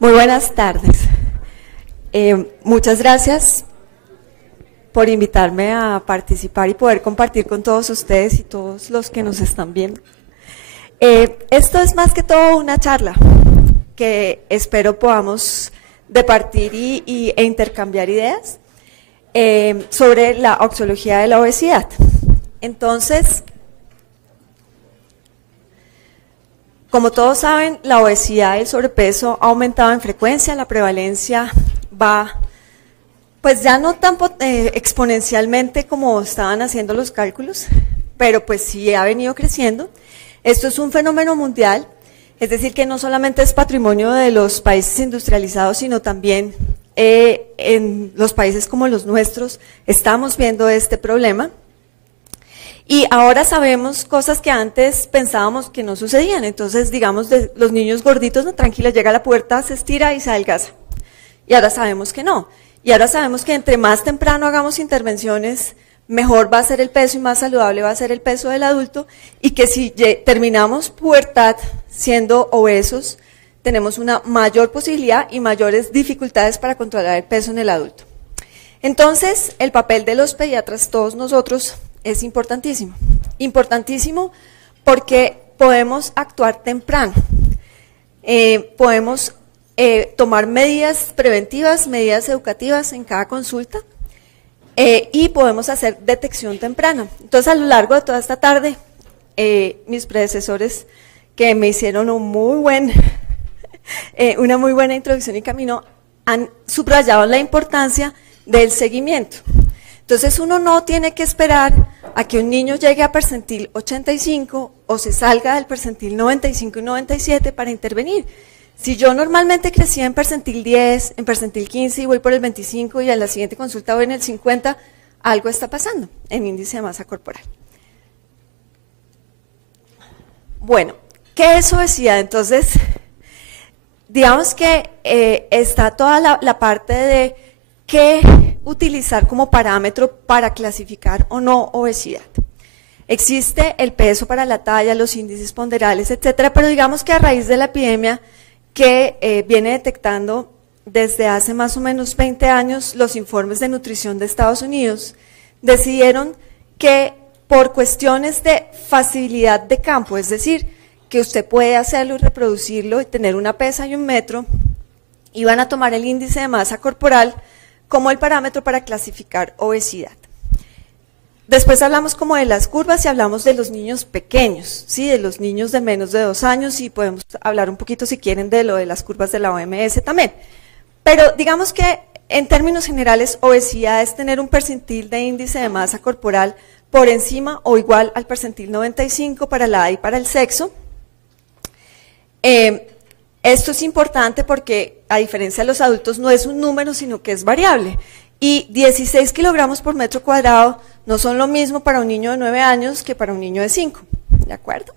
Muy buenas tardes. Muchas gracias por invitarme a participar y poder compartir con todos ustedes y todos los que nos están viendo. Esto es más que todo una charla que espero podamos departir e intercambiar ideas sobre la oxología de la obesidad. Entonces, como todos saben, la obesidad y el sobrepeso ha aumentado en frecuencia, la prevalencia va, pues ya no tan exponencialmente como estaban haciendo los cálculos, pero pues sí ha venido creciendo. Esto es un fenómeno mundial, es decir, que no solamente es patrimonio de los países industrializados, sino también en los países como los nuestros estamos viendo este problema. Y ahora sabemos cosas que antes pensábamos que no sucedían. Entonces, digamos, de los niños gorditos, no, tranquila, llega a la puerta, se estira y se adelgaza. Y ahora sabemos que no. Y ahora sabemos que entre más temprano hagamos intervenciones, mejor va a ser el peso y más saludable va a ser el peso del adulto. Y que si terminamos pubertad siendo obesos, tenemos una mayor posibilidad y mayores dificultades para controlar el peso en el adulto. Entonces, el papel de los pediatras, todos nosotros, es importantísimo. Importantísimo porque podemos actuar temprano. Podemos tomar medidas preventivas, medidas educativas en cada consulta y podemos hacer detección temprana. Entonces, a lo largo de toda esta tarde, mis predecesores que me hicieron una muy buena introducción y camino han subrayado la importancia del seguimiento. Entonces uno no tiene que esperar a que un niño llegue a percentil 85 o se salga del percentil 95 y 97 para intervenir. Si yo normalmente crecía en percentil 10, en percentil 15 y voy por el 25 y a la siguiente consulta voy en el 50, algo está pasando en índice de masa corporal. Bueno, ¿qué es obesidad? Entonces, digamos que está toda la parte de qué utilizar como parámetro para clasificar o no obesidad. Existe el peso para la talla, los índices ponderales, etcétera, pero digamos que a raíz de la epidemia que viene detectando desde hace más o menos 20 años los informes de nutrición de Estados Unidos, decidieron que por cuestiones de facilidad de campo, es decir, que usted puede hacerlo y reproducirlo y tener una pesa y un metro, iban a tomar el índice de masa corporal como el parámetro para clasificar obesidad. Después hablamos como de las curvas y hablamos de los niños pequeños, ¿sí? De los niños de menos de 2 años y podemos hablar un poquito si quieren de lo de las curvas de la OMS también. Pero digamos que en términos generales obesidad es tener un percentil de índice de masa corporal por encima o igual al percentil 95 para la edad y para el sexo. Esto es importante porque, a diferencia de los adultos, no es un número, sino que es variable. Y 16 kilogramos por metro cuadrado no son lo mismo para un niño de 9 años que para un niño de 5, ¿de acuerdo?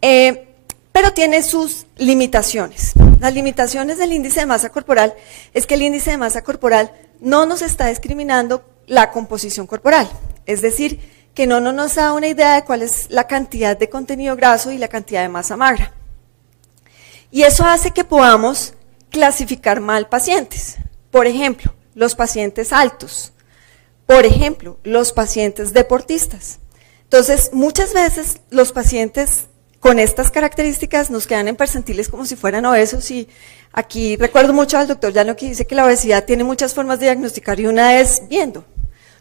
Pero tiene sus limitaciones. Las limitaciones del índice de masa corporal es que el índice de masa corporal no nos está discriminando la composición corporal. Es decir, que no nos da una idea de cuál es la cantidad de contenido graso y la cantidad de masa magra. Y eso hace que podamos clasificar mal pacientes. Por ejemplo, los pacientes altos. Por ejemplo, los pacientes deportistas. Entonces, muchas veces los pacientes con estas características nos quedan en percentiles como si fueran obesos y aquí recuerdo mucho al doctor Llano que dice que la obesidad tiene muchas formas de diagnosticar y una es viendo.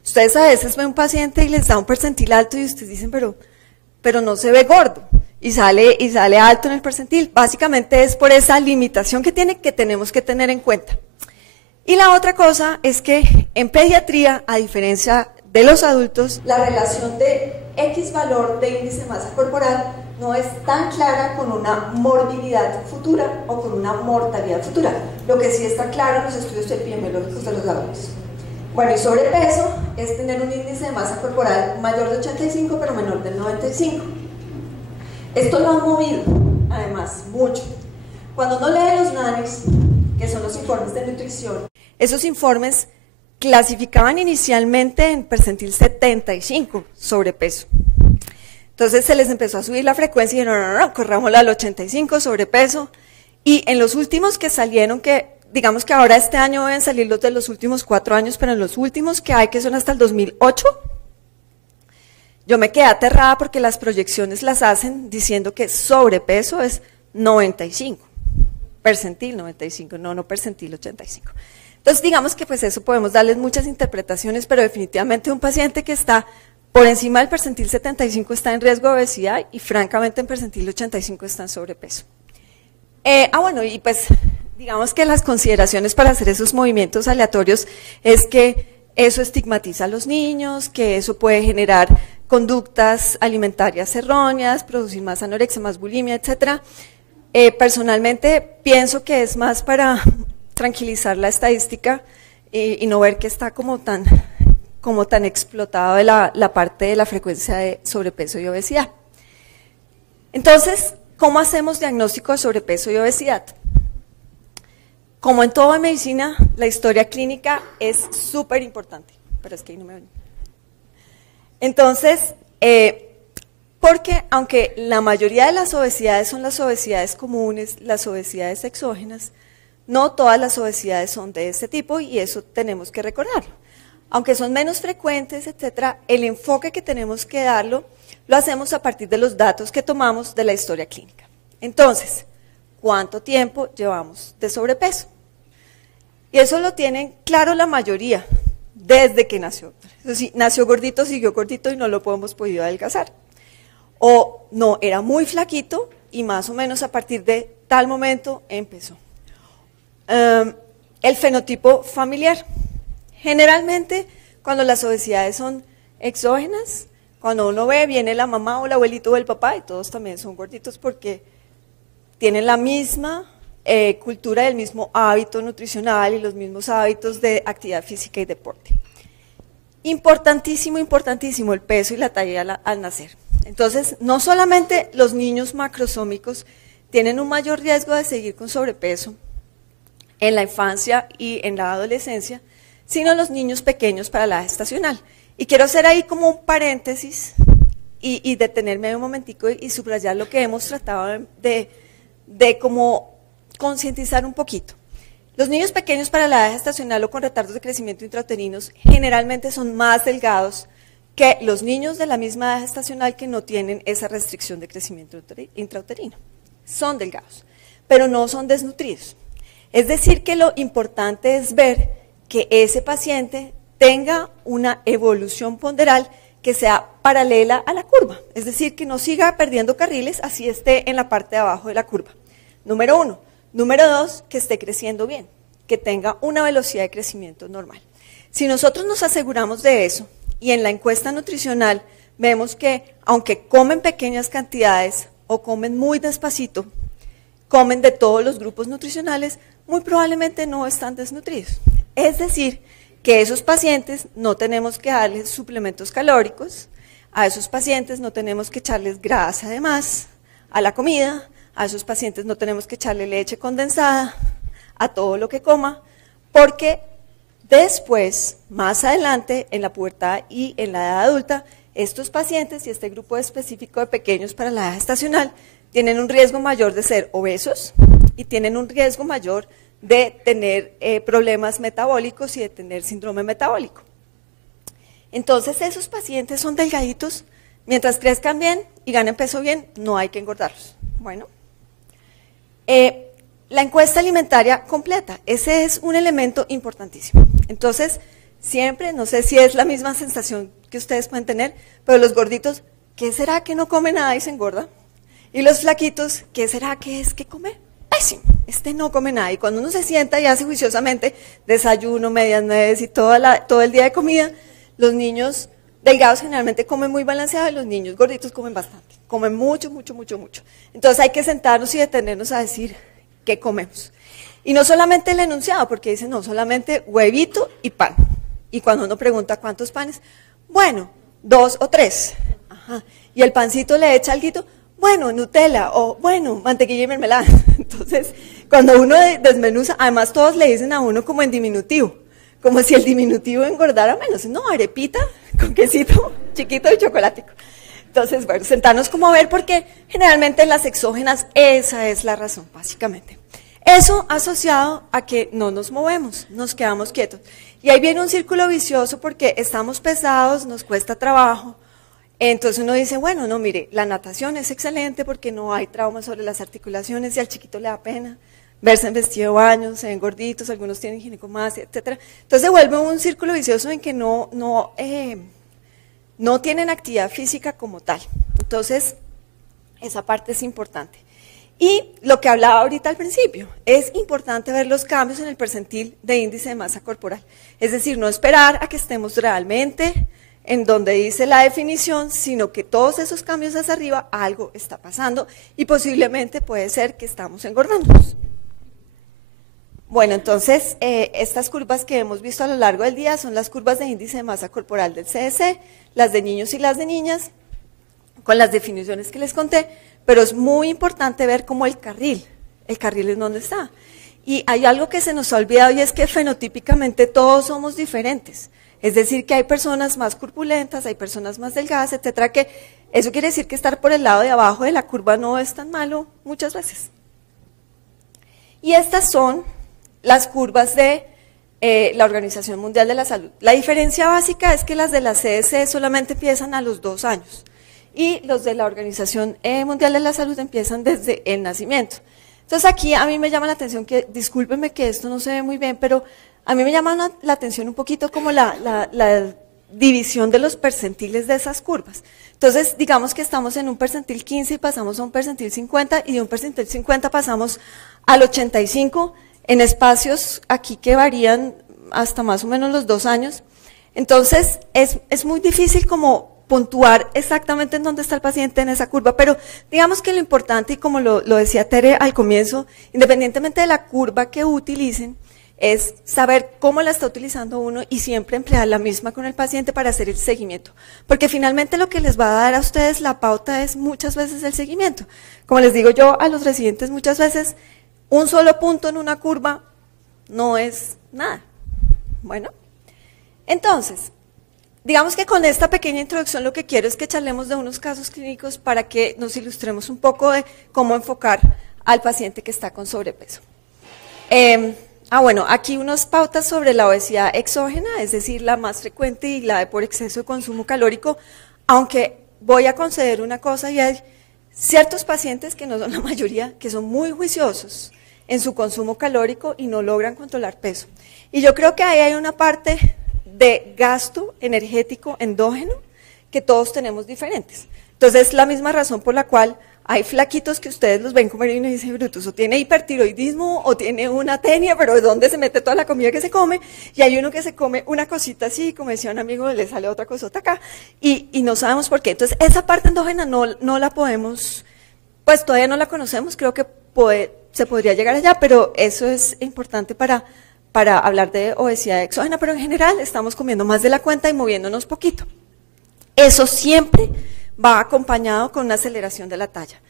Ustedes a veces ven un paciente y les da un percentil alto y ustedes dicen, pero no se ve gordo. Y sale alto en el percentil. Básicamente es por esa limitación que tiene que tenemos que tener en cuenta. Y la otra cosa es que en pediatría, a diferencia de los adultos, la relación de X valor de índice de masa corporal no es tan clara con una morbilidad futura o con una mortalidad futura. Lo que sí está claro en los estudios epidemiológicos de los adultos. Bueno, y sobrepeso es tener un índice de masa corporal mayor de 85 pero menor del 95. Esto lo han movido, además, mucho. Cuando uno lee los NANES, que son los informes de nutrición, esos informes clasificaban inicialmente en percentil 75 sobrepeso. Entonces se les empezó a subir la frecuencia y dijeron, no, corrámosla al 85 sobrepeso Y en los últimos que salieron, que digamos que ahora este año deben salir los de los últimos 4 años, pero en los últimos que hay, que son hasta el 2008, yo me quedé aterrada porque las proyecciones las hacen diciendo que sobrepeso es 95, percentil 95, no percentil 85. Entonces digamos que pues eso podemos darles muchas interpretaciones, pero definitivamente un paciente que está por encima del percentil 75 está en riesgo de obesidad y francamente en percentil 85 está en sobrepeso. Bueno, y pues digamos que las consideraciones para hacer esos movimientos aleatorios es que eso estigmatiza a los niños, que eso puede generar conductas alimentarias erróneas, producir más anorexia, más bulimia, etc. Personalmente pienso que es más para tranquilizar la estadística y no ver que está como tan explotado la parte de la frecuencia de sobrepeso y obesidad. Entonces, ¿cómo hacemos diagnóstico de sobrepeso y obesidad? Como en toda medicina, la historia clínica es súper importante, pero es que ahí no me ven. Entonces, porque aunque la mayoría de las obesidades son las obesidades comunes, las obesidades exógenas, no todas las obesidades son de este tipo y eso tenemos que recordarlo. Aunque son menos frecuentes, etcétera, el enfoque que tenemos que darlo lo hacemos a partir de los datos que tomamos de la historia clínica. Entonces, ¿cuánto tiempo llevamos de sobrepeso? Y eso lo tienen claro la mayoría, desde que nació. Eso sí, nació gordito, siguió gordito y no lo hemos podido adelgazar. O no, era muy flaquito y más o menos a partir de tal momento empezó. El fenotipo familiar. Generalmente, cuando las obesidades son exógenas, cuando uno ve, viene la mamá o el abuelito o el papá, y todos también son gorditos porque tienen la misma cultura, el mismo hábito nutricional y los mismos hábitos de actividad física y deporte. Importantísimo, importantísimo el peso y la talla al nacer. Entonces, no solamente los niños macrosómicos tienen un mayor riesgo de seguir con sobrepeso en la infancia y en la adolescencia, sino los niños pequeños para la edad gestacional. Y quiero hacer ahí como un paréntesis y detenerme un momentico y subrayar lo que hemos tratado de como concientizar un poquito. Los niños pequeños para la edad gestacional o con retardos de crecimiento intrauterinos generalmente son más delgados que los niños de la misma edad gestacional que no tienen esa restricción de crecimiento intrauterino. Son delgados, pero no son desnutridos. Es decir, que lo importante es ver que ese paciente tenga una evolución ponderal que sea paralela a la curva, es decir, que no siga perdiendo carriles, así esté en la parte de abajo de la curva. Número 1. Número 2, que esté creciendo bien, que tenga una velocidad de crecimiento normal. Si nosotros nos aseguramos de eso, y en la encuesta nutricional vemos que aunque comen pequeñas cantidades o comen muy despacito, comen de todos los grupos nutricionales, muy probablemente no están desnutridos. Es decir, que esos pacientes no tenemos que darles suplementos calóricos, a esos pacientes no tenemos que echarles grasa de más a la comida, a esos pacientes no tenemos que echarle leche condensada a todo lo que coma, porque después, más adelante, en la pubertad y en la edad adulta, estos pacientes y este grupo específico de pequeños para la edad gestacional tienen un riesgo mayor de ser obesos y tienen un riesgo mayor de tener problemas metabólicos y de tener síndrome metabólico. Entonces esos pacientes son delgaditos, mientras crezcan bien y ganen peso bien, no hay que engordarlos. Bueno, la encuesta alimentaria completa, ese es un elemento importantísimo. Entonces, siempre, no sé si es la misma sensación que ustedes pueden tener, pero los gorditos, ¿qué será que no come nada y se engorda? Y los flaquitos, ¿qué será que es que come? Pésimo, este no come nada. Y cuando uno se sienta y hace juiciosamente desayuno, medias nueves y todo el día de comida, los niños delgados generalmente comen muy balanceado y los niños gorditos comen bastante, comen mucho, mucho, mucho, mucho. Entonces hay que sentarnos y detenernos a decir qué comemos. Y no solamente el enunciado, porque dicen no, solamente huevito y pan. Y cuando uno pregunta cuántos panes, bueno, 2 o 3. Ajá. Y el pancito le echa alguito, bueno, Nutella, o bueno, mantequilla y mermelada. Entonces, cuando uno desmenuza, además todos le dicen a uno como en diminutivo, como si el diminutivo engordara menos. No, arepita con quesito chiquito y chocolático. Entonces, bueno, sentarnos como a ver, porque generalmente en las exógenas esa es la razón, básicamente. Eso asociado a que no nos movemos, nos quedamos quietos. Y ahí viene un círculo vicioso porque estamos pesados, nos cuesta trabajo. Entonces uno dice, bueno, no, mire, la natación es excelente porque no hay trauma sobre las articulaciones y al chiquito le da pena verse en vestido de baño, se ven gorditos, algunos tienen ginecomastia, etcétera. Entonces se vuelve un círculo vicioso en que no tienen actividad física como tal. Entonces, esa parte es importante. Y lo que hablaba ahorita al principio, es importante ver los cambios en el percentil de índice de masa corporal. Es decir, no esperar a que estemos realmente en donde dice la definición, sino que todos esos cambios hacia arriba, algo está pasando y posiblemente puede ser que estamos engordando. Bueno, entonces, estas curvas que hemos visto a lo largo del día son las curvas de índice de masa corporal del CDC, las de niños y las de niñas, con las definiciones que les conté, pero es muy importante ver cómo el carril en dónde está. Y hay algo que se nos ha olvidado y es que fenotípicamente todos somos diferentes. Es decir, que hay personas más corpulentas, hay personas más delgadas, etcétera, que eso quiere decir que estar por el lado de abajo de la curva no es tan malo muchas veces. Y estas son las curvas de la Organización Mundial de la Salud. La diferencia básica es que las de la CDC solamente empiezan a los 2 años y los de la Organización Mundial de la Salud empiezan desde el nacimiento. Entonces aquí a mí me llama la atención que, discúlpenme que esto no se ve muy bien, pero a mí me llama la atención un poquito como la división de los percentiles de esas curvas. Entonces, digamos que estamos en un percentil 15 y pasamos a un percentil 50 y de un percentil 50 pasamos al 85 en espacios aquí que varían hasta más o menos los 2 años. Entonces, es muy difícil como puntuar exactamente en dónde está el paciente en esa curva, pero digamos que lo importante, y como lo decía Tere al comienzo, independientemente de la curva que utilicen, es saber cómo la está utilizando uno y siempre emplear la misma con el paciente para hacer el seguimiento. Porque finalmente lo que les va a dar a ustedes la pauta es muchas veces el seguimiento. Como les digo yo a los residentes muchas veces, un solo punto en una curva no es nada. Bueno, entonces, digamos que con esta pequeña introducción lo que quiero es que charlemos de unos casos clínicos para que nos ilustremos un poco de cómo enfocar al paciente que está con sobrepeso. Bueno, aquí unas pautas sobre la obesidad exógena, es decir, la más frecuente y la de por exceso de consumo calórico, aunque voy a conceder una cosa y hay ciertos pacientes, que no son la mayoría, que son muy juiciosos en su consumo calórico y no logran controlar peso. Y yo creo que ahí hay una parte de gasto energético endógeno que todos tenemos diferentes. Entonces, es la misma razón por la cual hay flaquitos que ustedes los ven comer y uno dice, brutos, o tiene hipertiroidismo o tiene una tenia, pero ¿de dónde se mete toda la comida que se come? Y hay uno que se come una cosita así, como decía un amigo, le sale otra cosota acá, y no sabemos por qué. Entonces, esa parte endógena no la podemos, pues todavía no la conocemos, creo que se podría llegar allá, pero eso es importante para hablar de obesidad exógena, pero en general estamos comiendo más de la cuenta y moviéndonos poquito. Eso siempre va acompañado con una aceleración de la talla.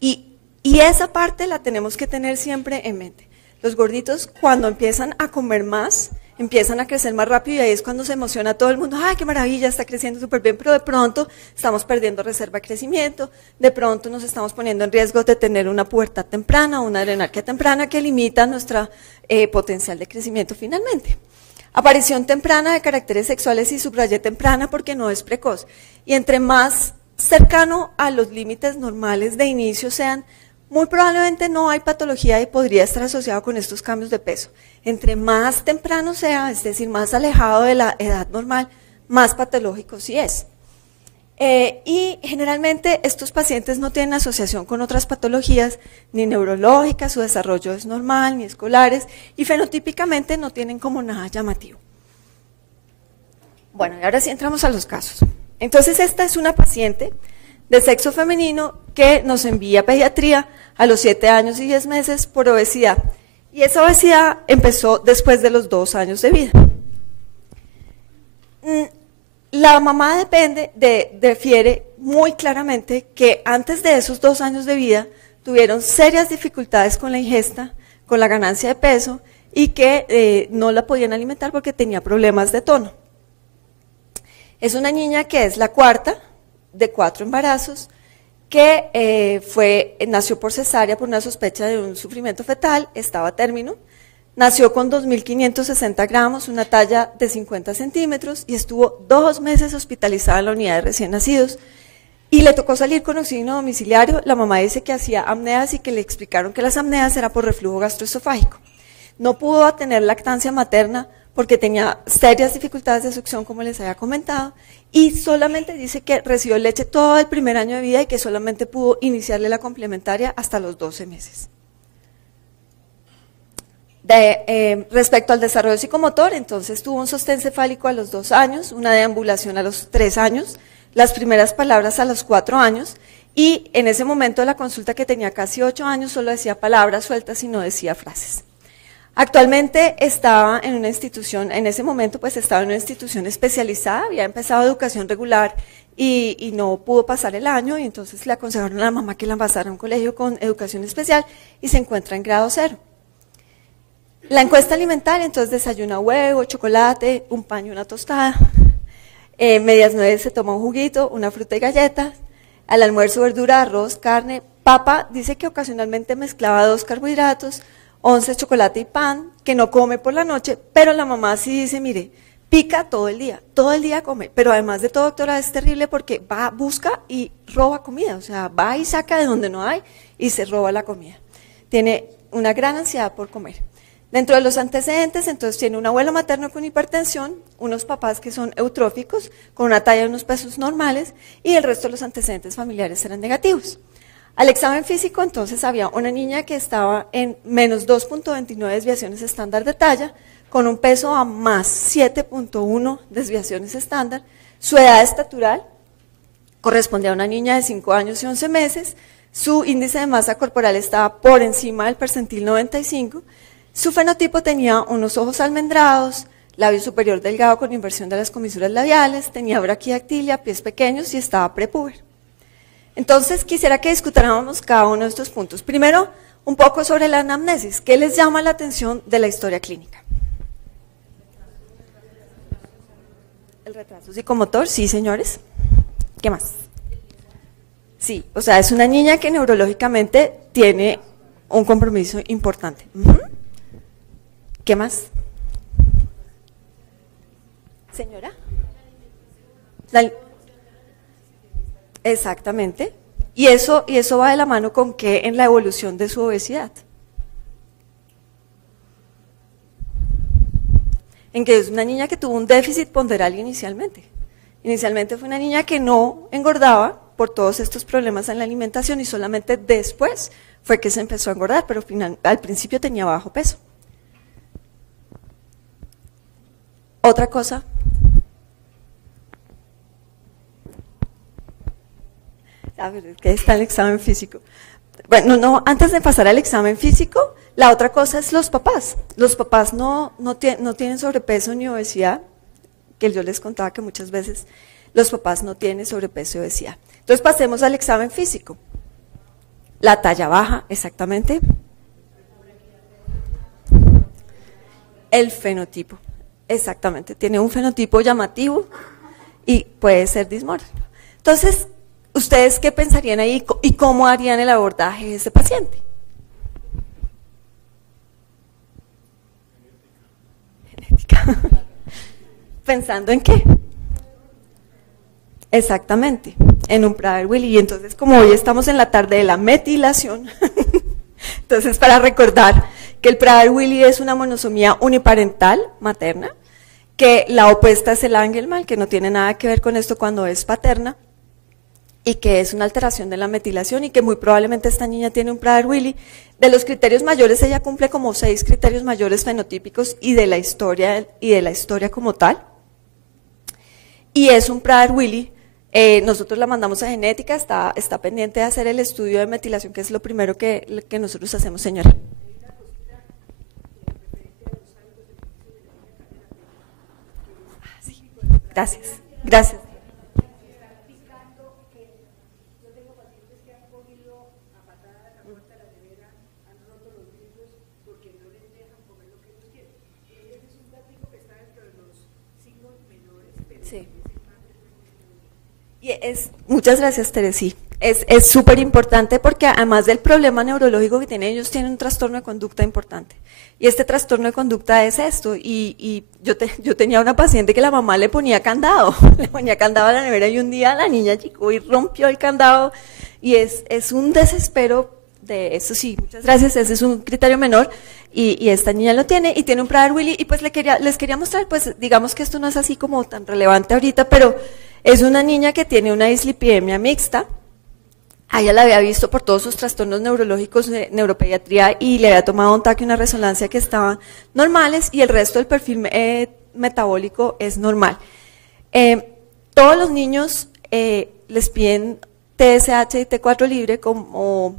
Y esa parte la tenemos que tener siempre en mente. Los gorditos, cuando empiezan a comer más, empiezan a crecer más rápido y ahí es cuando se emociona todo el mundo. ¡Ay, qué maravilla! Está creciendo súper bien, pero de pronto estamos perdiendo reserva de crecimiento, de pronto nos estamos poniendo en riesgo de tener una pubertad temprana, una adrenarquia temprana que limita nuestro potencial de crecimiento finalmente. Aparición temprana de caracteres sexuales y subrayé temprana porque no es precoz. Y entre más cercano a los límites normales de inicio sean, muy probablemente no hay patología y podría estar asociado con estos cambios de peso. Entre más temprano sea, es decir, más alejado de la edad normal, más patológico sí es. Y generalmente estos pacientes no tienen asociación con otras patologías, ni neurológicas, su desarrollo es normal, ni escolares, y fenotípicamente no tienen como nada llamativo. Bueno, y ahora sí entramos a los casos. Entonces esta es una paciente de sexo femenino que nos envía a pediatría a los 7 años y 10 meses por obesidad. Y esa obesidad empezó después de los 2 años de vida. La mamá refiere muy claramente que antes de esos 2 años de vida tuvieron serias dificultades con la ingesta, con la ganancia de peso y que no la podían alimentar porque tenía problemas de tono. Es una niña que es la cuarta de 4 embarazos que nació por cesárea por una sospecha de un sufrimiento fetal, estaba a término, nació con 2.560 gramos, una talla de 50 centímetros y estuvo 2 meses hospitalizada en la unidad de recién nacidos y le tocó salir con oxígeno domiciliario. La mamá dice que hacía apneas y que le explicaron que las apneas era por reflujo gastroesofágico. No pudo tener lactancia materna porque tenía serias dificultades de succión, como les había comentado, y solamente dice que recibió leche todo el primer año de vida y que solamente pudo iniciarle la complementaria hasta los 12 meses. Respecto al desarrollo psicomotor, entonces tuvo un sostén cefálico a los 2 años, una deambulación a los 3 años, las primeras palabras a los 4 años, y en ese momento de la consulta, que tenía casi 8 años, solo decía palabras sueltas y no decía frases. Actualmente estaba en una institución, en ese momento pues estaba en una institución especializada, había empezado educación regular y no pudo pasar el año, y entonces le aconsejaron a la mamá que la pasara a un colegio con educación especial y se encuentra en grado 0. La encuesta alimentaria, entonces desayuna huevo, chocolate, un pan y una tostada, medias 9 se toma un juguito, una fruta y galletas, al almuerzo verdura, arroz, carne, papa, dice que ocasionalmente mezclaba 2 carbohidratos, 11 chocolate y pan, que no come por la noche, pero la mamá sí dice, mire, pica todo el día come, pero además de todo, doctora, es terrible porque va, busca y roba comida, o sea, va y saca de donde no hay y se roba la comida. Tiene una gran ansiedad por comer. Dentro de los antecedentes, entonces tiene un abuelo materno con hipertensión, unos papás que son eutróficos, con una talla de unos pesos normales, y el resto de los antecedentes familiares eran negativos. Al examen físico, entonces, había una niña que estaba en menos 2.29 desviaciones estándar de talla, con un peso a más 7.1 desviaciones estándar. Su edad estatural correspondía a una niña de 5 años y 11 meses. Su índice de masa corporal estaba por encima del percentil 95. Su fenotipo tenía unos ojos almendrados, labio superior delgado con inversión de las comisuras labiales, tenía braquidactilia, pies pequeños y estaba prepúber. Entonces, quisiera que discutiéramos cada uno de estos puntos. Primero, un poco sobre la anamnesis. ¿Qué les llama la atención de la historia clínica? El retraso psicomotor, sí, señores. ¿Qué más? Sí, o sea, es una niña que neurológicamente tiene un compromiso importante. ¿Qué más? Señora. Exactamente. Y eso va de la mano con qué en la evolución de su obesidad. En que es una niña que tuvo un déficit ponderal inicialmente. Inicialmente fue una niña que no engordaba por todos estos problemas en la alimentación y solamente después fue que se empezó a engordar, pero al principio tenía bajo peso. Otra cosa. A ver, que está el examen físico. Bueno, no, antes de pasar al examen físico, la otra cosa es los papás. Los papás no tienen sobrepeso ni obesidad, que yo les contaba que muchas veces los papás no tienen sobrepeso y obesidad. Entonces pasemos al examen físico. La talla baja, exactamente. El fenotipo, exactamente. Tiene un fenotipo llamativo y puede ser dismórfico. Entonces, ¿ustedes qué pensarían ahí y cómo harían el abordaje de ese paciente? Genética. ¿Pensando en qué? Exactamente, en un Prader-Willi. Y entonces, como hoy estamos en la tarde de la metilación, entonces para recordar que el Prader-Willi es una monosomía uniparental materna, que la opuesta es el Angelman, que no tiene nada que ver con esto cuando es paterna, y que es una alteración de la metilación y que muy probablemente esta niña tiene un Prader-Willi. De los criterios mayores, ella cumple como 6 criterios mayores fenotípicos y de la historia como tal. Y es un Prader-Willi. Nosotros la mandamos a genética, está pendiente de hacer el estudio de metilación, que es lo primero que nosotros hacemos, señora. Sí. Gracias. Sí. Muchas gracias, Teresí. Es súper importante porque además del problema neurológico que tienen, ellos tienen un trastorno de conducta importante. Y este trastorno de conducta es esto. Y yo tenía una paciente que la mamá le ponía candado, le ponía candado a la nevera y un día la niña llegó y rompió el candado. Y es un desespero de eso, sí, muchas gracias, ese es un criterio menor. Y esta niña lo tiene y tiene un Prader-Willi. Y pues les quería mostrar, pues digamos que esto no es así como tan relevante ahorita, pero es una niña que tiene una dislipidemia mixta. A ella la había visto por todos sus trastornos neurológicos de neuropediatría y le había tomado un TAC y una resonancia que estaban normales y el resto del perfil metabólico es normal. Todos los niños les piden TSH y T4 libre como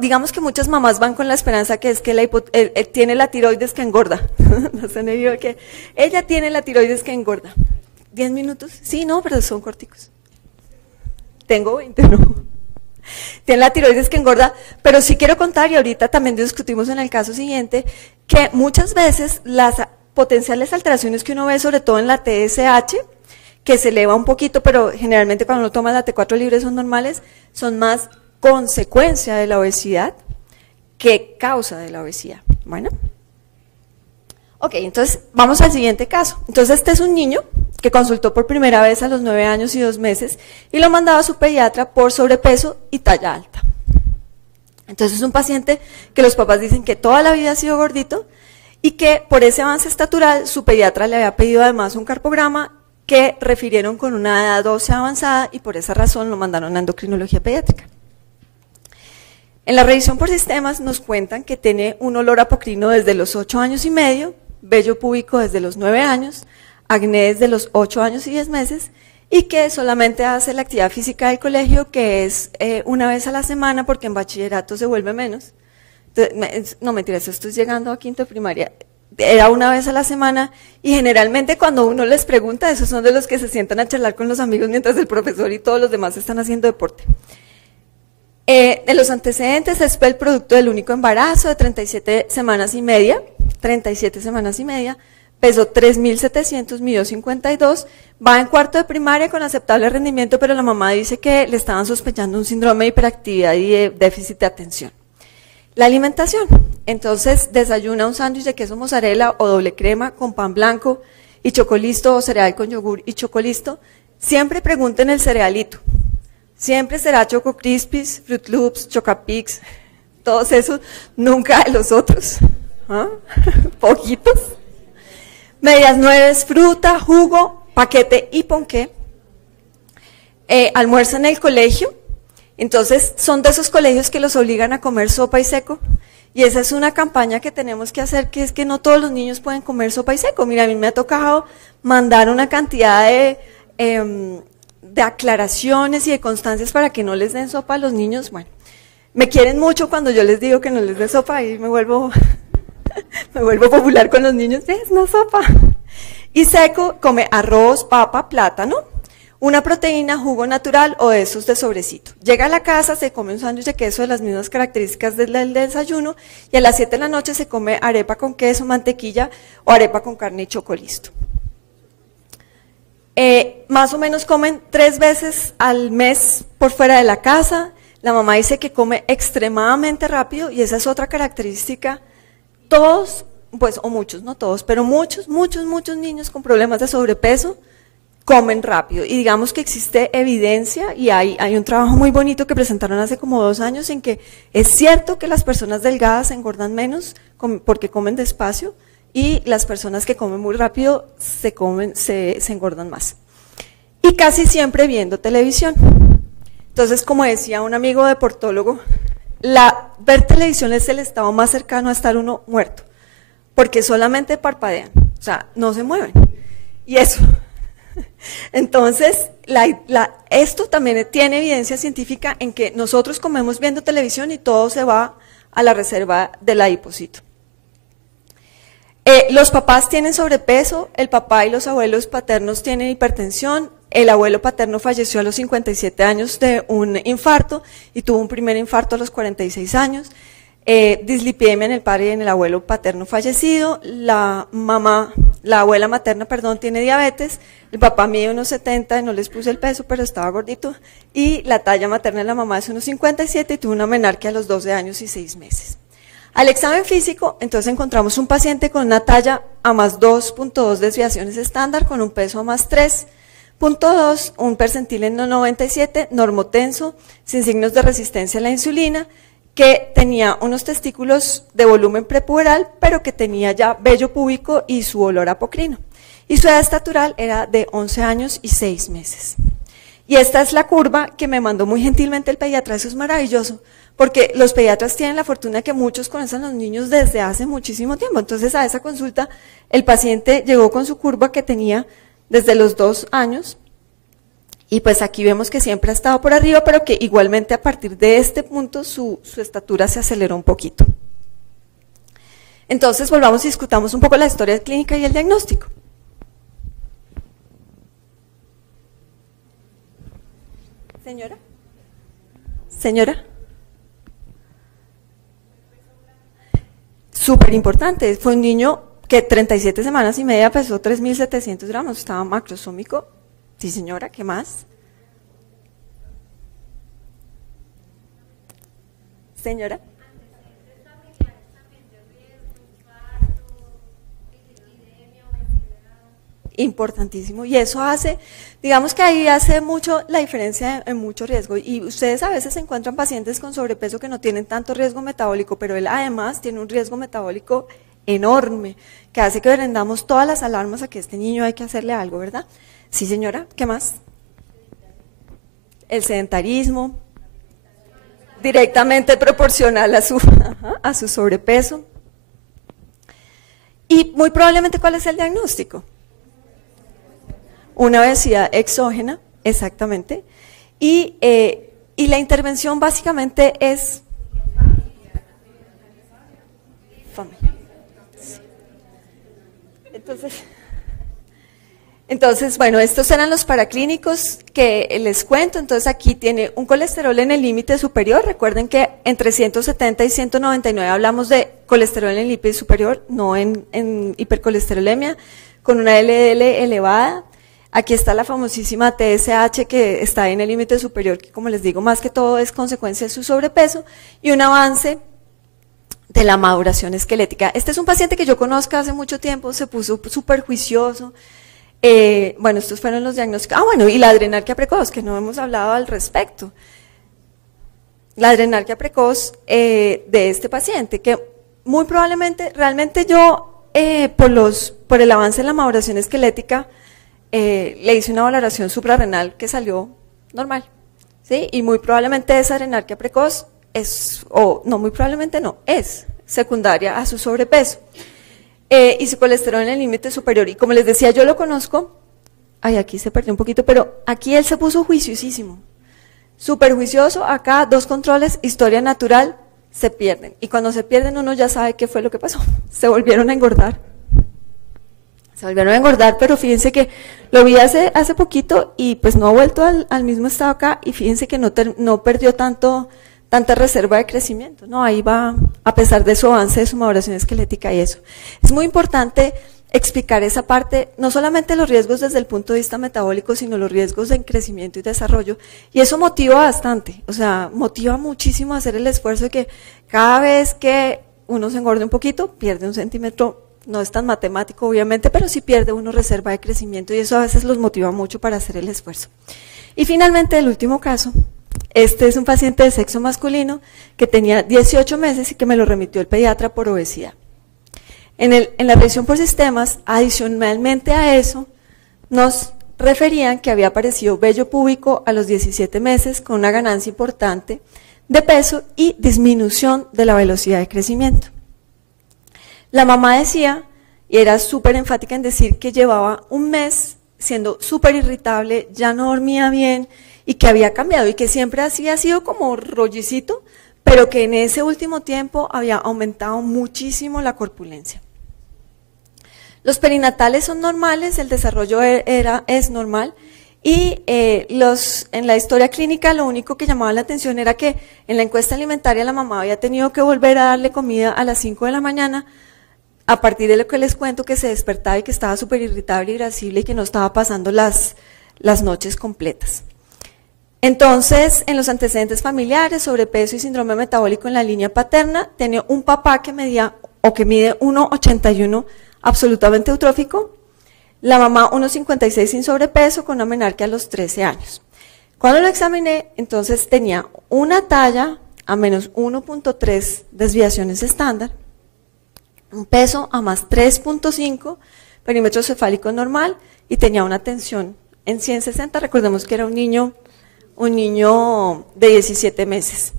digamos que muchas mamás van con la esperanza que es que él tiene la tiroides que engorda. No se me dijo que ella tiene la tiroides que engorda. ¿10 minutos? Sí, no, pero son corticos. Tengo 20, no. Tiene la tiroides que engorda, pero sí quiero contar, y ahorita también discutimos en el caso siguiente, que muchas veces las potenciales alteraciones que uno ve, sobre todo en la TSH, que se eleva un poquito, pero generalmente cuando uno toma la T4 libre son normales, son más consecuencia de la obesidad que causa de la obesidad. Bueno. Ok, entonces vamos al siguiente caso. Entonces este es un niño que consultó por primera vez a los 9 años y 2 meses y lo mandaba a su pediatra por sobrepeso y talla alta. Entonces es un paciente que los papás dicen que toda la vida ha sido gordito y que por ese avance estatural su pediatra le había pedido además un carpograma que refirieron con una edad ósea avanzada y por esa razón lo mandaron a endocrinología pediátrica. En la revisión por sistemas nos cuentan que tiene un olor apocrino desde los 8 años y medio, vello púbico desde los 9 años, acné desde los 8 años y 10 meses, y que solamente hace la actividad física del colegio, que es una vez a la semana, porque en bachillerato se vuelve menos. Entonces, no, mentiras, estoy llegando a quinto de primaria. Era una vez a la semana, y generalmente cuando uno les pregunta, esos son de los que se sientan a charlar con los amigos mientras el profesor y todos los demás están haciendo deporte. De los antecedentes es el producto del único embarazo de 37 semanas y media, pesó 3.700, midió 52, va en cuarto de primaria con aceptable rendimiento, pero la mamá dice que le estaban sospechando un síndrome de hiperactividad y de déficit de atención. La alimentación, entonces desayuna un sándwich de queso mozzarella o doble crema con pan blanco y chocolisto o cereal con yogur y chocolisto. Siempre pregunten el cerealito. Siempre será Choco Crispies, Fruit Loops, Chocapix, todos esos, nunca los otros. ¿Ah? Poquitos. Medias nueves, fruta, jugo, paquete y ponqué. Almuerzo en el colegio. Entonces son de esos colegios que los obligan a comer sopa y seco. Y esa es una campaña que tenemos que hacer, que es que no todos los niños pueden comer sopa y seco. Mira, a mí me ha tocado mandar una cantidad de aclaraciones y de constancias para que no les den sopa a los niños. Bueno, me quieren mucho cuando yo les digo que no les dé sopa y me vuelvo popular con los niños. Es no sopa. Y seco, come arroz, papa, plátano, una proteína, jugo natural o de esos de sobrecito. Llega a la casa, se come un sándwich de queso de las mismas características del desayuno y a las 7 de la noche se come arepa con queso, mantequilla o arepa con carne y chocolisto. Más o menos comen 3 veces al mes por fuera de la casa. La mamá dice que come extremadamente rápido y esa es otra característica. Todos, pues, o muchos, no todos, pero muchos niños con problemas de sobrepeso comen rápido. Y digamos que existe evidencia y hay un trabajo muy bonito que presentaron hace como 2 años en que es cierto que las personas delgadas engordan menos porque comen despacio, y las personas que comen muy rápido se engordan más. Y casi siempre viendo televisión. Entonces, como decía un amigo deportólogo, ver televisión es el estado más cercano a estar uno muerto, porque solamente parpadean, o sea, no se mueven. Y eso. Entonces, esto también tiene evidencia científica en que nosotros comemos viendo televisión y todo se va a la reserva del adipocito. Los papás tienen sobrepeso, el papá y los abuelos paternos tienen hipertensión, el abuelo paterno falleció a los 57 años de un infarto y tuvo un primer infarto a los 46 años. dislipidemia en el padre y en el abuelo paterno fallecido, la abuela materna, perdón, tiene diabetes, el papá mide unos 70, no les puse el peso, pero estaba gordito, y la talla materna de la mamá es unos 57 y tuvo una menarquia a los 12 años y 6 meses. Al examen físico, entonces encontramos un paciente con una talla a más 2.2 desviaciones estándar, con un peso a más 3.2, un percentil en 97, normotenso, sin signos de resistencia a la insulina, que tenía unos testículos de volumen prepuberal, pero que tenía ya vello púbico y su olor apocrino. Y su edad estatural era de 11 años y 6 meses. Y esta es la curva que me mandó muy gentilmente el pediatra. Eso es maravilloso, porque los pediatras tienen la fortuna de que muchos conocen a los niños desde hace muchísimo tiempo. Entonces a esa consulta el paciente llegó con su curva que tenía desde los 2 años, y pues aquí vemos que siempre ha estado por arriba, pero que igualmente a partir de este punto su estatura se aceleró un poquito. Entonces volvamos y discutamos un poco la historia clínica y el diagnóstico. Señora. Señora. Súper importante, fue un niño que 37 semanas y media pesó 3.700 gramos, estaba macrosómico. Sí, señora, ¿qué más? Señora. Importantísimo, y eso hace, digamos que ahí hace mucho la diferencia en mucho riesgo, y ustedes a veces encuentran pacientes con sobrepeso que no tienen tanto riesgo metabólico, pero él además tiene un riesgo metabólico enorme, que hace que prendamos todas las alarmas a que este niño hay que hacerle algo, ¿verdad? Sí, señora, ¿qué más? El sedentarismo, directamente proporcional a su sobrepeso. Y muy probablemente, ¿cuál es el diagnóstico? Una obesidad exógena, exactamente. Y la intervención básicamente es familiar. Sí. Entonces, bueno, estos eran los paraclínicos que les cuento. Entonces aquí tiene un colesterol en el límite superior. Recuerden que entre 170 y 199 hablamos de colesterol en el límite superior, no en hipercolesterolemia, con una LDL elevada. Aquí está la famosísima TSH que está en el límite superior, que como les digo, más que todo es consecuencia de su sobrepeso, y un avance de la maduración esquelética. Este es un paciente que yo conozco hace mucho tiempo, se puso súper juicioso. Bueno, estos fueron los diagnósticos. Bueno, y la adrenarquia precoz, que no hemos hablado al respecto. La adrenarquia precoz de este paciente, que muy probablemente, realmente yo, por el avance en la maduración esquelética, le hice una valoración suprarrenal que salió normal, ¿sí? Y muy probablemente esa adrenarquia precoz es, o no, muy probablemente no, es secundaria a su sobrepeso. Y su colesterol en el límite superior, y como les decía, yo lo conozco, aquí se perdió un poquito, pero aquí él se puso juiciosísimo, súper juicioso. Acá 2 controles, historia natural, se pierden, y cuando se pierden uno ya sabe qué fue lo que pasó, se volvieron a engordar. Pero fíjense que lo vi hace poquito y pues no ha vuelto al mismo estado acá, y fíjense que no perdió tanta reserva de crecimiento, ¿no? Ahí va, a pesar de su avance, de su maduración esquelética y eso. Es muy importante explicar esa parte, no solamente los riesgos desde el punto de vista metabólico, sino los riesgos en crecimiento y desarrollo, y eso motiva bastante, o sea, motiva muchísimo a hacer el esfuerzo de que cada vez que uno se engorde un poquito, pierde 1 centímetro. No es tan matemático, obviamente, pero sí pierde uno reserva de crecimiento, y eso a veces los motiva mucho para hacer el esfuerzo. Y finalmente, el último caso, este es un paciente de sexo masculino que tenía 18 meses y que me lo remitió el pediatra por obesidad. En la revisión por sistemas, adicionalmente a eso, nos referían que había aparecido vello púbico a los 17 meses con una ganancia importante de peso y disminución de la velocidad de crecimiento. La mamá decía, y era súper enfática en decir, que llevaba 1 mes siendo súper irritable, ya no dormía bien, y que había cambiado, y que siempre había sido como rollicito, pero que en ese último tiempo había aumentado muchísimo la corpulencia. Los perinatales son normales, el desarrollo es normal, Y en la historia clínica lo único que llamaba la atención era que en la encuesta alimentaria la mamá había tenido que volver a darle comida a las 5 de la mañana, a partir de lo que les cuento, que se despertaba y que estaba súper irritable, irascible y que no estaba pasando las noches completas. Entonces, en los antecedentes familiares, sobrepeso y síndrome metabólico en la línea paterna, tenía un papá que medía o que mide 1,81, absolutamente eutrófico, la mamá 1,56 sin sobrepeso, con una menarquia a los 13 años. Cuando lo examiné, entonces tenía una talla a menos 1,3 desviaciones estándar, un peso a más 3,5, perímetro cefálico normal, y tenía una tensión en 160, recordemos que era un niño de 17 meses.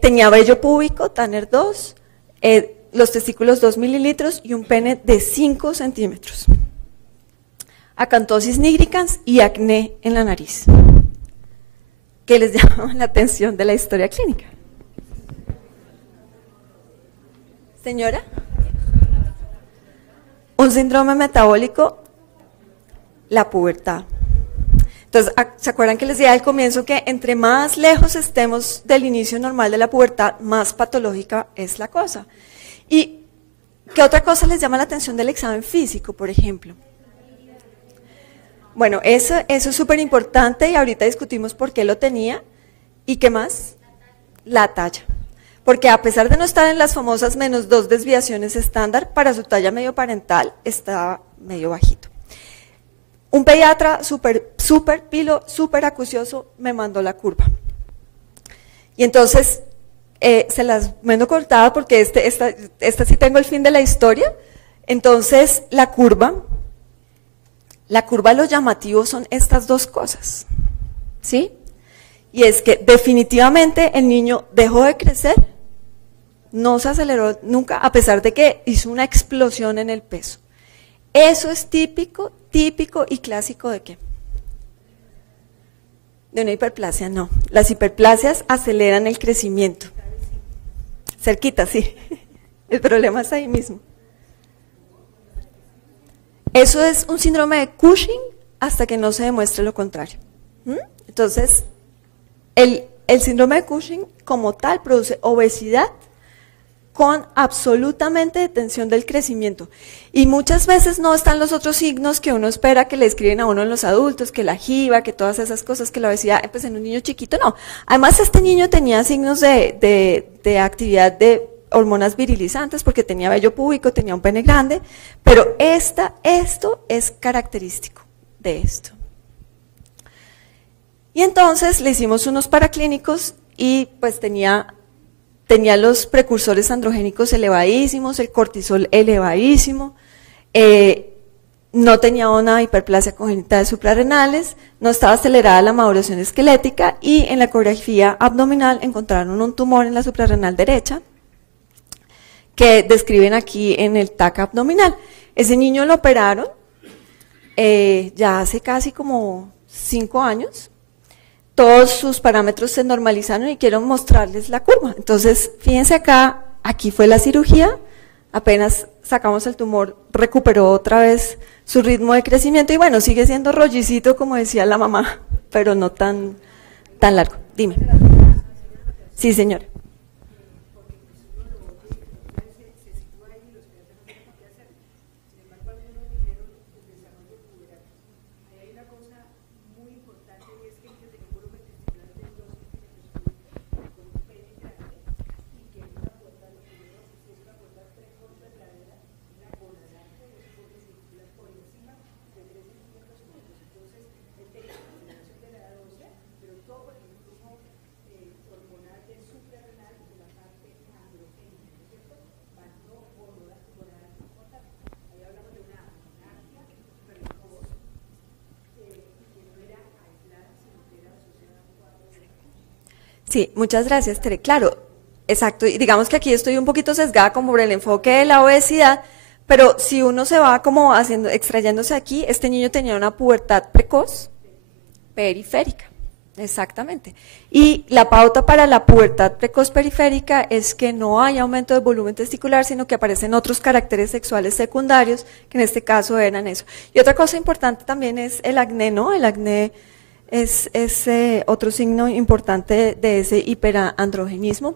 Tenía vello púbico, Tanner 2, los testículos 2 mililitros y un pene de 5 centímetros. Acantosis nigricans y acné en la nariz, que les llama la atención de la historia clínica. Señora, un síndrome metabólico, la pubertad. Entonces, ¿se acuerdan que les decía al comienzo que entre más lejos estemos del inicio normal de la pubertad, más patológica es la cosa? ¿Y qué otra cosa les llama la atención del examen físico, por ejemplo? Bueno, eso es súper importante y ahorita discutimos por qué lo tenía. ¿Y qué más? La talla. Porque a pesar de no estar en las famosas menos 2 desviaciones estándar, para su talla medio parental está medio bajito. Un pediatra súper pilo, súper acucioso, me mandó la curva. Y entonces, se las mando cortada porque esta sí tengo el fin de la historia. Entonces, la curva, lo llamativo son estas dos cosas, ¿sí? Y es que definitivamente el niño dejó de crecer, no se aceleró nunca, a pesar de que hizo una explosión en el peso. Eso es típico y clásico ¿de qué? De una hiperplasia, no. Las hiperplasias aceleran el crecimiento. Cerquita, sí. El problema está ahí mismo. Eso es un síndrome de Cushing hasta que no se demuestre lo contrario. Entonces, el síndrome de Cushing como tal produce obesidad con absolutamente detención del crecimiento. Y muchas veces no están los otros signos que uno espera que le escriben a uno en los adultos, que la jiba, que todas esas cosas, que la obesidad, pues en un niño chiquito no. Además, este niño tenía signos de actividad de hormonas virilizantes porque tenía vello púbico, tenía un pene grande, pero esto es característico de esto. Y entonces le hicimos unos paraclínicos y pues tenía los precursores androgénicos elevadísimos, el cortisol elevadísimo, no tenía una hiperplasia congénita de suprarrenales, no estaba acelerada la maduración esquelética y en la ecografía abdominal encontraron un tumor en la suprarrenal derecha que describen aquí en el TAC abdominal. Ese niño lo operaron ya hace casi como 5 años. Todos sus parámetros se normalizaron y quiero mostrarles la curva. Entonces, fíjense acá, aquí fue la cirugía, apenas sacamos el tumor, recuperó otra vez su ritmo de crecimiento y bueno, sigue siendo rollicito como decía la mamá, pero no tan largo. Dime. Sí, señora. Sí, muchas gracias, Tere. Claro, exacto. Y digamos que aquí estoy un poquito sesgada como por el enfoque de la obesidad, pero si uno se va como extrayéndose aquí, este niño tenía una pubertad precoz periférica. Exactamente. Y la pauta para la pubertad precoz periférica es que no hay aumento del volumen testicular, sino que aparecen otros caracteres sexuales secundarios, que en este caso eran eso. Y otra cosa importante también es el acné, ¿no? El acné es otro signo importante de ese hiperandrogenismo.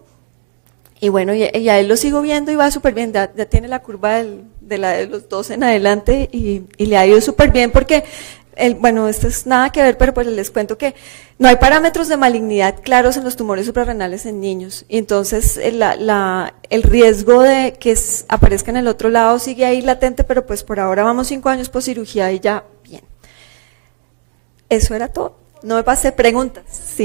Y bueno, y a él lo sigo viendo y va súper bien, ya tiene la curva de la de los 2 en adelante y le ha ido súper bien porque bueno, esto es nada que ver, pero pues les cuento que no hay parámetros de malignidad claros en los tumores suprarrenales en niños. Y entonces el riesgo de que aparezca en el otro lado sigue ahí latente, pero pues por ahora vamos 5 años por cirugía y ya bien. Eso era todo. No me pasé preguntas. Sí.